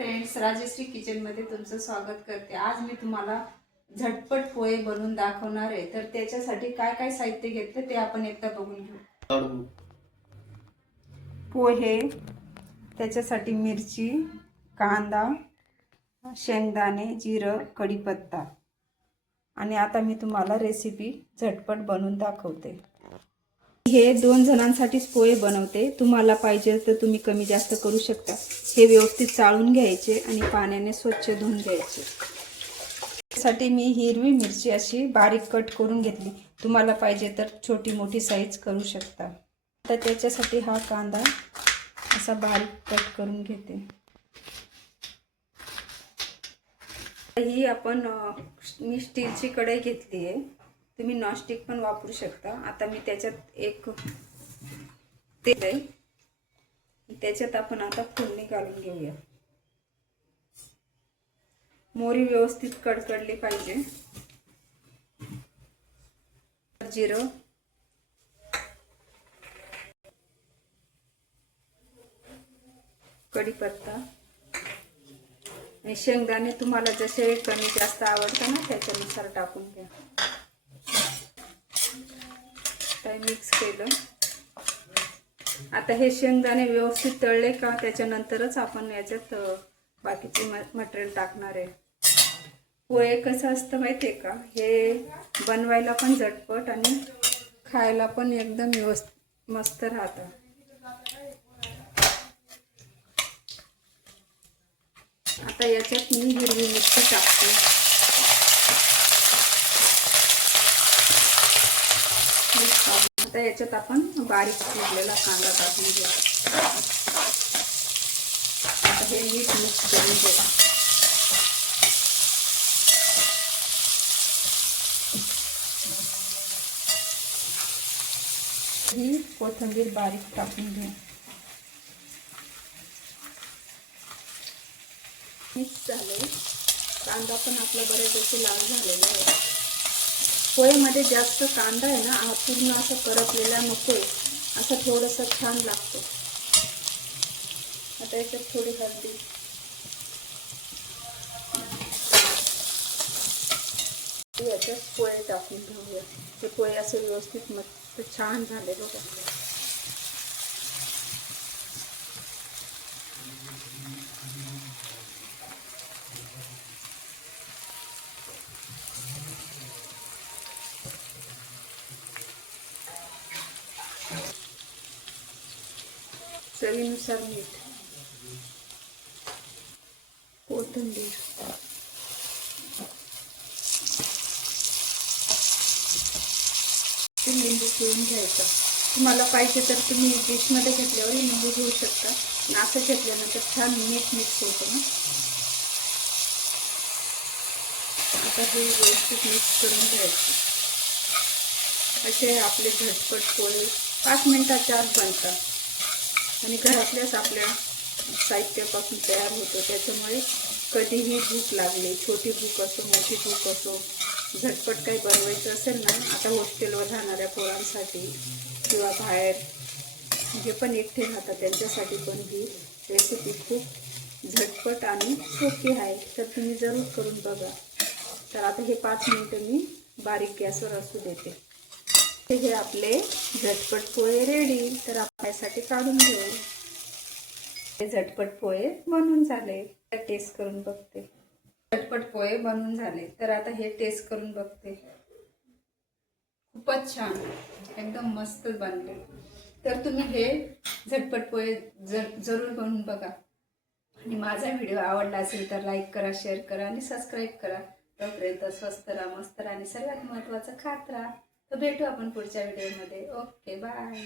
Friends, Rajshri किचनमध्ये तुमचं स्वागत करते। आज मी तुम्हाला झटपट पोहे बनवून दाखवणार आहे। तर त्याच्यासाठी काय काय साहित्य घेतले ते आपण एकदा बघून घेऊ। पोहे, त्याच्यासाठी मिरची, कांदा, शेंगदाणे, जिरं, कढीपत्ता। आणि आता मी तुम्हाला रेसिपी झटपट बनवून दाखवते। हे 2 जणांसाठीच पोहे बनवते। तुम्हाला पाहिजे तर तुम्ही कमी जास्त करू शकता। हे व्यवस्थित चाळून घ्यायचे आणि पाण्याने स्वच्छ धुवून घ्यायचे। त्यासाठी मी हिरवी मिरची अशी बारीक कट करून घेतली। तुम्हाला पाहिजे तर छोटी मोठी साईज करू शकता। तर त्याच्यासाठी हा कांदा असा बारीक कट करून घेते। ही आपण मी स्टीलची कढई घेतली आहे। तुम्ही नॉनस्टिक पण वापरू शकता। आता मी त्याच्यात एक तेल आहे, त्याच्यात आपण आता फोडणी घालून घेऊया। मोहरी व्यवस्थित कडकडली पाहिजे। जिरं, कढीपत्ता आणि शेंगदाणे तुम्हाला जसे कमी जास्त आवडतं ना त्याच्यानुसार टाकून घ्या। मिक्स केलं। आता हे शेंगदाणे व्यवस्थित तळले का त्याच्यानंतरच आपण याच्यात बाकीचे मटेरियल टाकणार आहे। पोहे कसं असतं माहिती आहे का, हे बनवायला पण झटपट आणि खायला पण एकदम व्यवस्थित मस्त राहतं। आता याच्यात मी हिरवी मिरची टाकते। आता याच्यात आपण बारीक चिरलेला कांदा टाकून घेऊ। आता हे नीट मिक्स करून घेऊ। ही कोथिंबीर बारीक टाकून घेऊ। मिक्स झाले। कांदा पण आपला बऱ्यापैकी लाल झालेला आहे। पोहेमध्ये जास्त कांदा आहे ना, पूर्ण असं करपलेला नकोय, असं थोडंसं छान लागतं। आता याच्यात थोडी हळदी, याच्यात पोहे टाकून घेऊया। ते पोहे असे व्यवस्थित मस्त छान झाले बघा। चवीनुसार मीठ, कोथिंबीर, लिंबू पिळून घ्यायचा। तुम्हाला पाहिजे तर तुम्ही डिशमध्ये घेतल्यावर लिंबू घेऊ शकता। असं घेतल्यानंतर छान मीठ मिक्स होतं ना। आता हे व्यवस्थित मिक्स करून घ्यायचं। असे आपले झटपट पोहे 5 मिनिटाच्या आत बनतात आणि घरातल्याच आपल्या साहित्यापासून तयार होतं। त्याच्यामुळे कधीही भूक लागली, छोटी भूक असो मोठी भूक असो, झटपट काही बनवायचं असेल ना, आता हॉस्टेलवर राहणाऱ्या पोरांसाठी किंवा बाहेर जे पण एकटे राहतात त्यांच्यासाठी पण ही रेसिपी खूप झटपट आणि सोपी आहे। तर तुम्ही जरूर करून बघा। तर आता हे 5 मिनिटं मी बारीक गॅसवर असू देते। हे आपले झटपट पोहे रेडी। तर आपण यासाठी काढून घेऊ। हे झटपट पोहे बनवून झाले। टेस्ट करून बघते। झटपट पोहे बनवून झाले। तर आता हे टेस्ट करून बघते। खूपच छान, एकदम मस्त बनले। तर तुम्ही हे झटपट पोहे जरूर बनवून बघा। आणि माझा व्हिडिओ आवडला असेल तर लाईक करा, शेअर करा आणि सबस्क्राईब करा। तोपर्यंत स्वस्त राहा, मस्त राहा आणि सर्वात महत्त्वाचं खात राहा। तर भेटू आपण पुढच्या व्हिडिओमध्ये। Okay, bye.